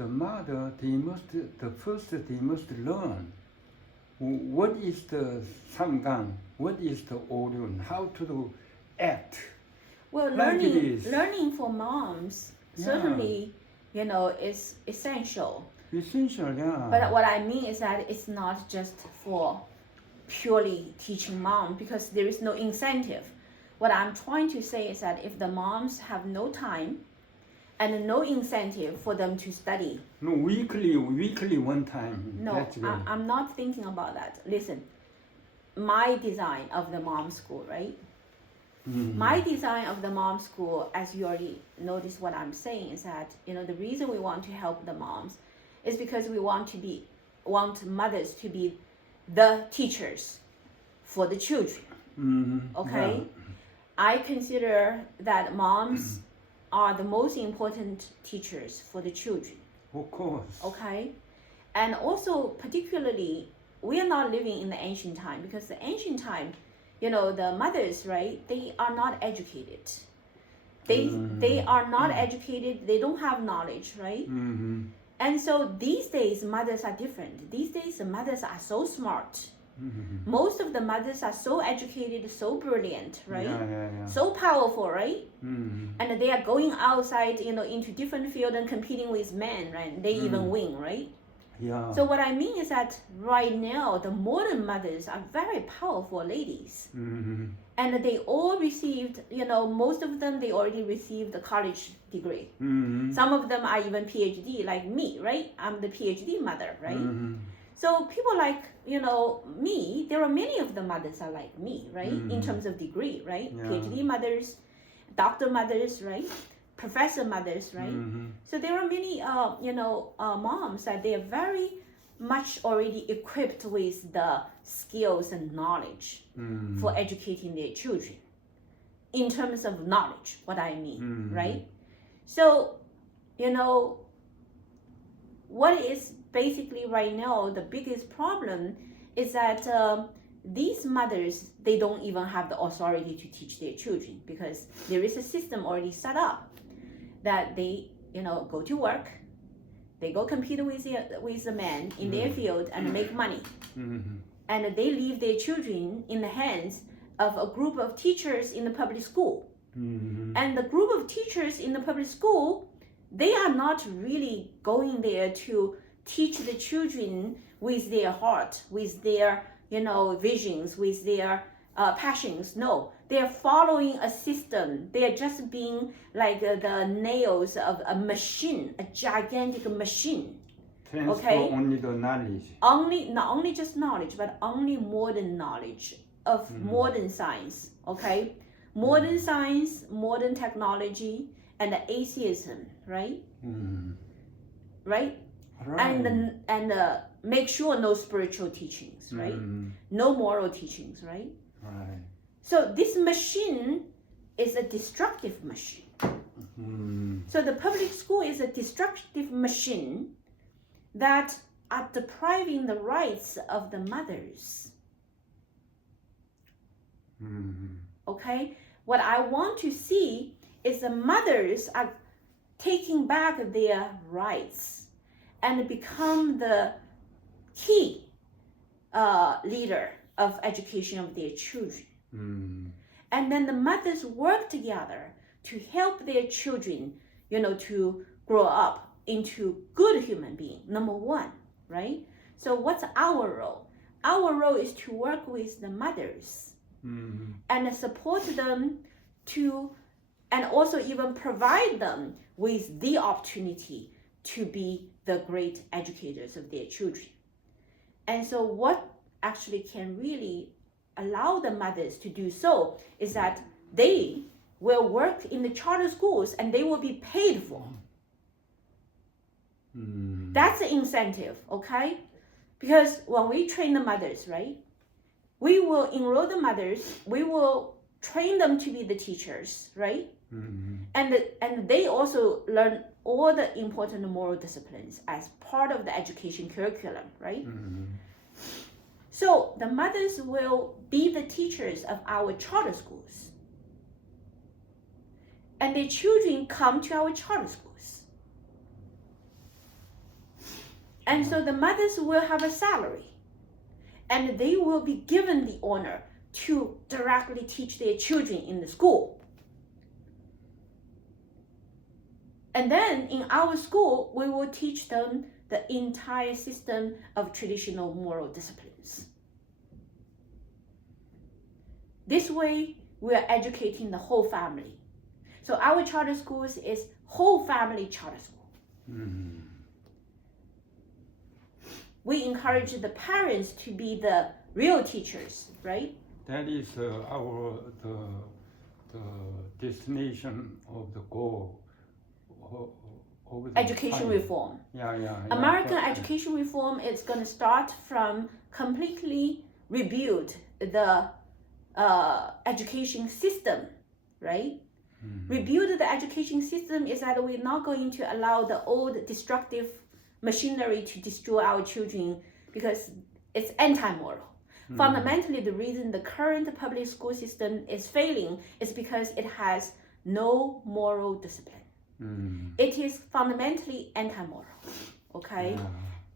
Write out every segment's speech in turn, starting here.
the mother, the first they must learn what is the samgang, what is the orion, how to act. Well, Like it is. learning for moms certainly, is essential. Essential, yeah. But what I mean is that it's not just for purely teaching mom, because there is no incentive. What I'm trying to say is that if the moms have no time and no incentive for them to study. No, weekly one time. No, That's good. I'm not thinking about that. Listen, my design of the mom school, right? Mhm. My design of the mom school, as you already noticed what I'm saying, is that, the reason we want to help the moms is because we want mothers to be the teachers for the children. Mhm. Okay? Yeah. I consider that moms are the most important teachers for the children. Of course. Okay? And also, particularly, we are not living in the ancient time, because the ancient time, the mothers, right, they are not educated. They are not educated, they don't have knowledge, right? Mm-hmm. And so these days, mothers are different. These days, the mothers are so smart. Mm-hmm. Most of the mothers are so educated, so brilliant, right? Yeah. So powerful, right? Mm-hmm. And they are going outside, into different fields and competing with men, right? They even win, right? Yeah. So what I mean is that right now, the modern mothers are very powerful ladies. Mm-hmm. And they all received, most of them, they already received a college degree. Mm-hmm. Some of them are even PhD, like me, right? I'm the PhD mother, right? Mm-hmm. So people like, me, there are many of the mothers are like me, right? In terms of degree, right? Yeah. PhD mothers, doctor mothers, right? Professor mothers, right? Mm-hmm. So there are many, moms that they are very much already equipped with the skills and knowledge for educating their children. In terms of knowledge, what I mean, right? So, what is basically right now the biggest problem is that these mothers, they don't even have the authority to teach their children, because there is a system already set up that they, go to work, they go compete with the men in their field and make money. Mm-hmm. And they leave their children in the hands of a group of teachers in the public school. Mm-hmm. And the group of teachers in the public school, they are not really going there to teach the children with their heart, with their, visions, with their passions. No, they are following a system. They are just being like the nails of a machine, a gigantic machine. Transfer Okay. only the knowledge. Not only just knowledge, but only modern knowledge of modern science. Okay, modern science, modern technology, and atheism, right? Mm-hmm. Right? Right. And make sure no spiritual teachings, right? No moral teachings, right? Right. So this machine is a destructive machine. So the public school is a destructive machine that are depriving the rights of the mothers. Okay? What I want to see is the mothers are taking back their rights and become the key leader of education of their children. And then the mothers work together to help their children, to grow up into good human being, number one, right? So what's our role? Our role is to work with the mothers and support them and also even provide them with the opportunity to be the great educators of their children. And so what actually can really allow the mothers to do so is that they will work in the charter schools and they will be paid for. That's the incentive, okay? Because when we train the mothers, right, we will enroll the mothers, we will train them to be the teachers, right? And they also learn all the important moral disciplines as part of the education curriculum, right? So the mothers will be the teachers of our charter schools. And their children come to our charter schools. And so the mothers will have a salary, and they will be given the honor to directly teach their children in the school. And then in our school, we will teach them the entire system of traditional moral disciplines. This way, we are educating the whole family. So our charter schools is whole family charter school. Mm. We encourage the parents to be the real teachers, right? That is the destination of the goal of the Education time. reform. Yeah. American education reform is going to start from completely rebuild the education system, right? Mm-hmm. Rebuild the education system is that we're not going to allow the old destructive machinery to destroy our children because it's anti-moral. Mm-hmm. Fundamentally, the reason the current public school system is failing is because it has no moral discipline. Mm-hmm. It is fundamentally anti-moral, okay? Yeah.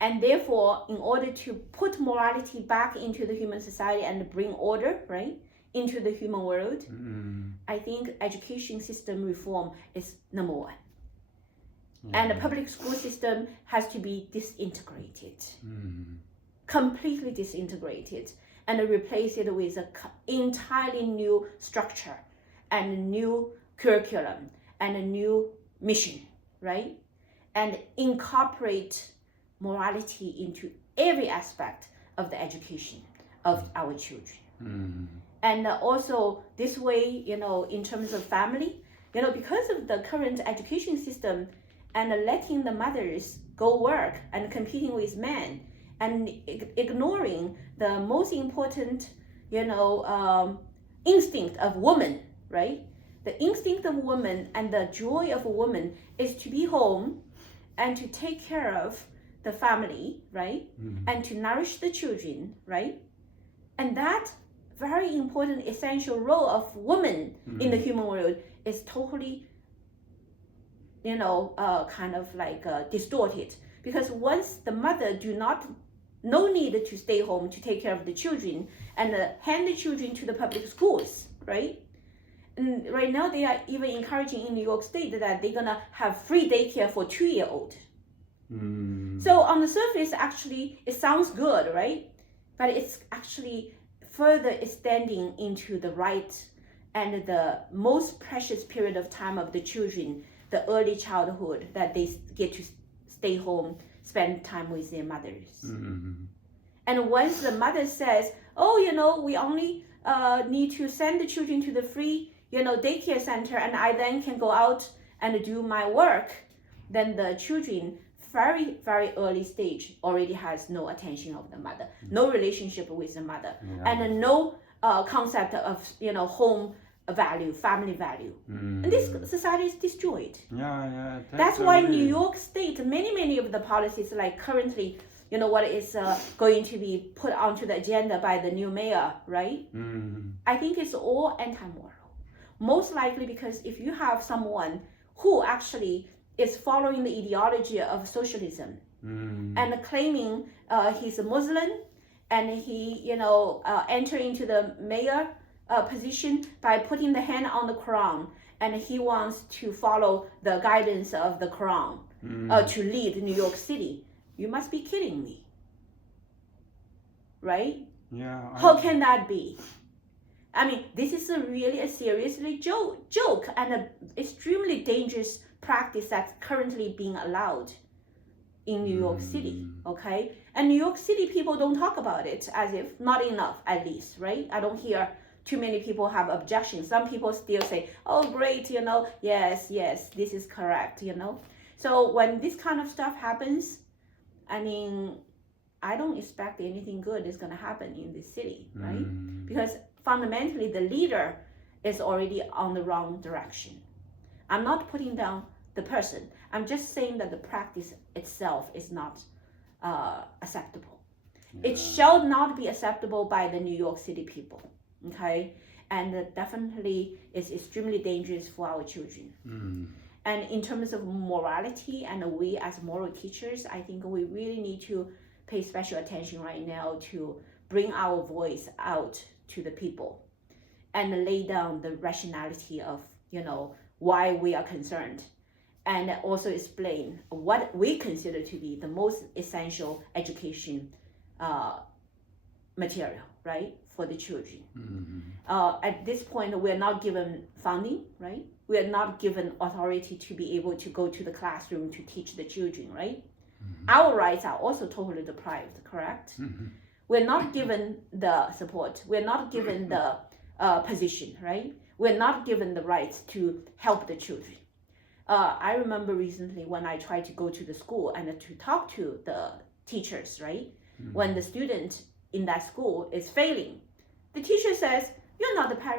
And therefore, in order to put morality back into the human society and bring order, right, into the human world, mm-hmm. I think education system reform is number one. Yeah. And the public school system has to be disintegrated, mm-hmm. completely disintegrated, and replace it with an entirely new structure and a new curriculum and a new mission, right? And incorporate morality into every aspect of the education of our children. Mm. And also this way, in terms of family, because of the current education system and letting the mothers go work and competing with men and ignoring the most important, instinct of woman, right? The instinct of woman and the joy of a woman is to be home and to take care of the family, right? Mm-hmm. And to nourish the children, right? And that very important essential role of woman mm-hmm. in the human world is totally, distorted. Because once the mother no need to stay home to take care of the children and hand the children to the public schools, right? And right now they are even encouraging in New York State that they're gonna have free daycare for 2-year-old. Mm. So on the surface, actually, it sounds good, right? But it's actually further extending into the right and the most precious period of time of the children, the early childhood, that they get to stay home, spend time with their mothers. Mm-hmm. And once the mother says, we only need to send the children to the free, daycare center, and I then can go out and do my work, then the children very, very early stage already has no attention of the mother, no relationship with the mother, and no concept of home value, family value. And this society is destroyed. That's why New York State, many of the policies, like currently, what is going to be put onto the agenda by the new mayor, right? I think it's all anti-moral. Most likely because if you have someone who actually is following the ideology of socialism and claiming he's a Muslim and he, enter into the mayor position by putting the hand on the Quran, and he wants to follow the guidance of the Quran to lead New York City. You must be kidding me, right? Yeah. How can that be? I mean, this is really a seriously joke and an extremely dangerous practice that's currently being allowed in New York City, okay? And New York City people don't talk about it, as if, not enough at least, right? I don't hear too many people have objections. Some people still say, oh, great, yes, this is correct, So when this kind of stuff happens, I mean, I don't expect anything good is gonna happen in this city, right? Because fundamentally, the leader is already on the wrong direction. I'm not putting down the person. I'm just saying that the practice itself is not acceptable. It shall not be acceptable by the New York City people, okay? And definitely is extremely dangerous for our children. And in terms of morality, and we as moral teachers, I think we really need to pay special attention right now to bring our voice out to the people and lay down the rationality of, why we are concerned, and also explain what we consider to be the most essential education material, right, for the children. At this point, we're not given funding, right? We are not given authority to be able to go to the classroom to teach the children, right? Our rights are also totally deprived, correct? We're not given the support. We're not given the position, right? We're not given the rights to help the children. I remember recently when I tried to go to the school and to talk to the teachers, right? When the student in that school is failing, the teacher says, "You're not the parent."